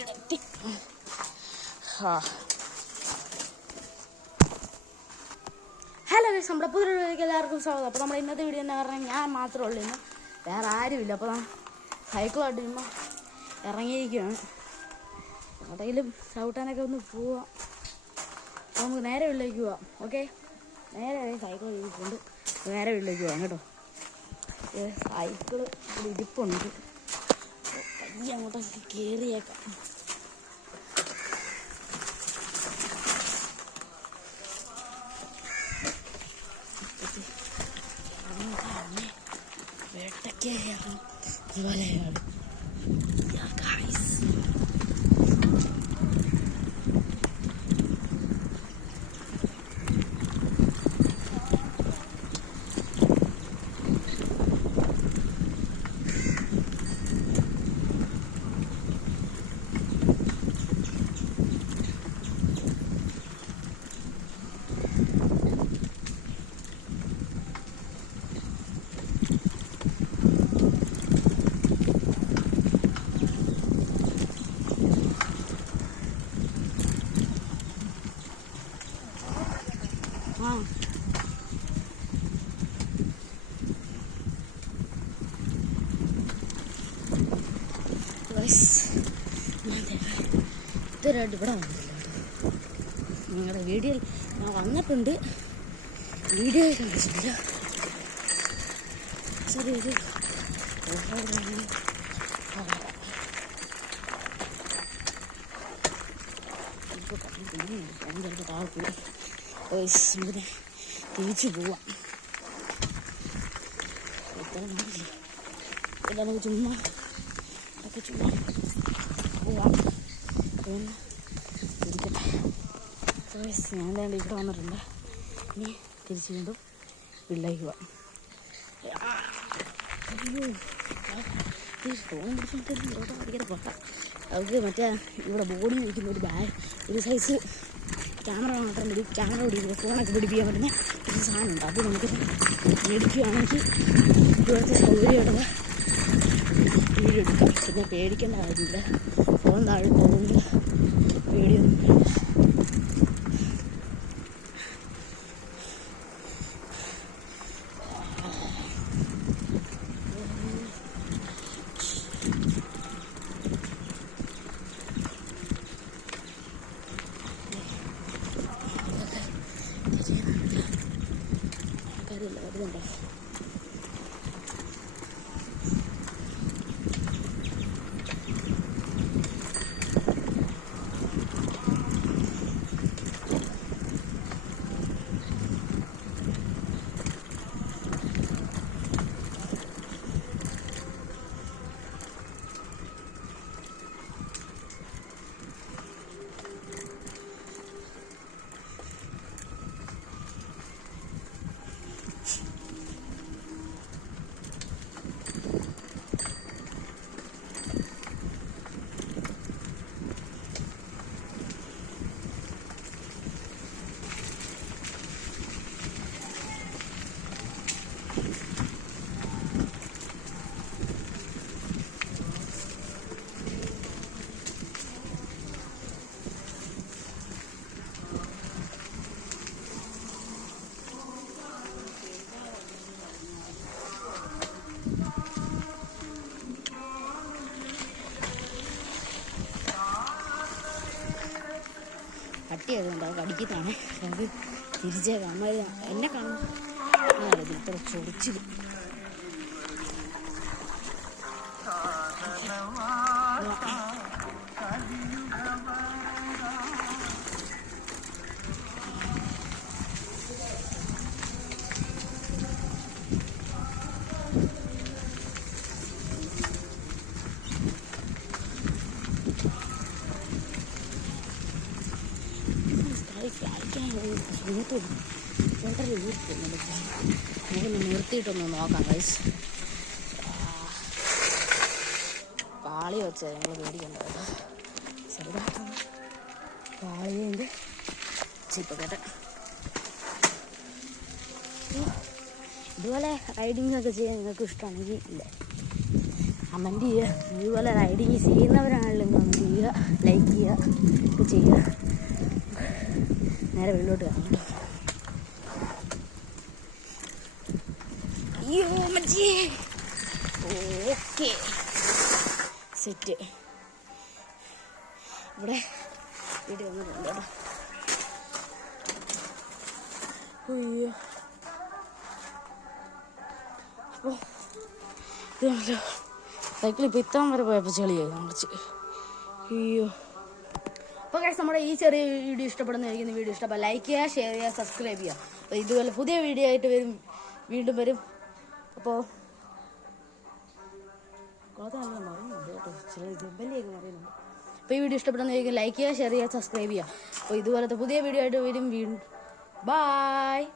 ഇടത്തി. Hello guys, നമ്മുടെ പുതിയ വീഡിയോയിലേക്ക് എല്ലാവർക്കും സ്വാഗതം. അപ്പോൾ നമ്മുടെ ഇന്നത്തെ വീഡിയോ എന്ന് പറഞ്ഞാൽ ഞാൻ മാത്രമേ ഉള്ളൂ, ഇന്ന് വേറെ ആരുമില്ല. അപ്പോൾ സൈക്കിളായിട്ട് ഇന്ന് ഇറങ്ങിയിരിക്കുകയാണ്. എവിടെയെങ്കിലും ചവിട്ടാനൊക്കെ ഒന്ന് പോവാം. അപ്പോൾ നമുക്ക് നേരെ വീട്ടിലേക്ക് പോവാം. ഓക്കെ, നേരെ സൈക്കിൾ ഇരിപ്പുണ്ട്, നേരെ വീട്ടിലേക്ക് പോവാം കേട്ടോ. സൈക്കിള് ഇവിടെ ഇരിപ്പുണ്ട്, പയ്യെ അങ്ങോട്ടൊക്കെ കയറിയേക്കാം. വേട്ടയ്ക്കാണ് ഇതുപോലെയാണ്. ഇതുവരെയായിട്ട് ഇവിടെ വന്നില്ല. നിങ്ങളുടെ വീഡിയോയിൽ ഞാൻ വന്നിട്ടുണ്ട്, വീഡിയോ കണ്ടിട്ടില്ല. ചെറിയൊരു ചിലപ്പോൾ താഴ്ത്തി ഇവിടെ തിരിച്ചു പോവാം. നമുക്ക് ചുമ്മാ പോവാം. ഇരിക്കട്ടെ. ഞാൻ വേണ്ട ഇവിടെ വന്നിട്ടുണ്ട്. ഇനി തിരിച്ച് വീണ്ടും വീട്ടിലേക്ക് പോവാം. ഫോൺ പിടിച്ചോണ്ടിരുന്ന് ഭയങ്കര പൊട്ടാം. അവർക്ക് മറ്റേ ഇവിടെ ബോഡി വയ്ക്കുന്ന ഒരു ബാഗ്, ഒരു സൈസ് ക്യാമറ മാത്രം മതി. ക്യാമറ പിടിക്കുക, ഫോണൊക്കെ പിടിപ്പിക്കാൻ പറ്റുന്ന ഒരു സാധനമുണ്ട്. അത് നമുക്ക് മേടിക്കുകയാണെങ്കിൽ ഇവിടുത്തെ സൗകര്യമുള്ള വീഡിയോ എടുക്കാം. പിന്നെ പേടിക്കേണ്ട കാര്യമില്ല. ഫോൺ താഴെ പോകുമ്പോൾ പേടിയൊന്നും വേണ്ട. ആൾക്കാരില്ല, വരുന്നുണ്ടോ? പട്ടിയായതുകൊണ്ട് അത് കടിക്കുന്നതാണ്. നമുക്ക് തിരിച്ചേക്കാം. അമ്മ എന്നെ കാണും ഇത്ര ചൊടിച്ചിൽ. വളരെ ഈർപ്പുണ്ട്. നമുക്കൊന്ന് നിർത്തിയിട്ടൊന്ന് നോക്കാം ഗൈസ്. പാളി വെച്ചാൽ ഞങ്ങൾ പേടിക്കേണ്ടത്. ചെറുതായിട്ട് പാളിയുണ്ട് ചിപ്പക്കട്ടെ. ഇതുപോലെ റൈഡിങ് ഒക്കെ ചെയ്യാൻ നിങ്ങൾക്ക് ഇഷ്ടമാണെങ്കിൽ ഇല്ല കമൻറ്റ് ചെയ്യുക. ഇതുപോലെ റൈഡിങ് ചെയ്യുന്നവരാണെങ്കിലും കമൻറ്റ് ചെയ്യുക, ലൈക്ക് ചെയ്യുക ഒക്കെ ചെയ്യുക. നേരെ വീട്ടിലോട്ട് കാണാം കേട്ടോ. അയ്യോ മച്ചി, ഓക്കെ സെറ്റ്. ഇവിടെ വീട്ടിൽ വന്നിട്ടുണ്ട് കേട്ടോ. അയ്യോ അപ്പോൾ ഇതാണല്ലോ സൈക്കിൾ. ഇപ്പോൾ ഇത്താൻ വരെ പോയപ്പോൾ ചെളിയായി കുറച്ച്. അയ്യോ. അപ്പോൾ ഗൈസ് നമ്മുടെ ഈ ചെറിയ വീഡിയോ ഇഷ്ടപ്പെടുന്നതായിരിക്കും. വീഡിയോ ഇഷ്ടപ്പെടാം ലൈക്ക് ചെയ്യുക, ഷെയർ ചെയ്യുക, സബ്സ്ക്രൈബ് ചെയ്യുക. അപ്പോൾ ഇതുപോലെ പുതിയ വീഡിയോ ആയിട്ട് വീണ്ടും വരും. അപ്പോൾ കുളത്തല്ല മറിയുന്നുണ്ട് കേട്ടോ, ചില ജമ്പലിയൊക്കെ മറിയുന്നുണ്ട്. അപ്പോൾ ഈ വീഡിയോ ഇഷ്ടപ്പെടുന്നതായിരിക്കും. ലൈക്ക് ചെയ്യുക, ഷെയർ ചെയ്യുക, സബ്സ്ക്രൈബ് ചെയ്യുക. അപ്പോൾ ഇതുപോലത്തെ പുതിയ വീഡിയോ ആയിട്ട് വരും വീണ്ടും. ബായ്.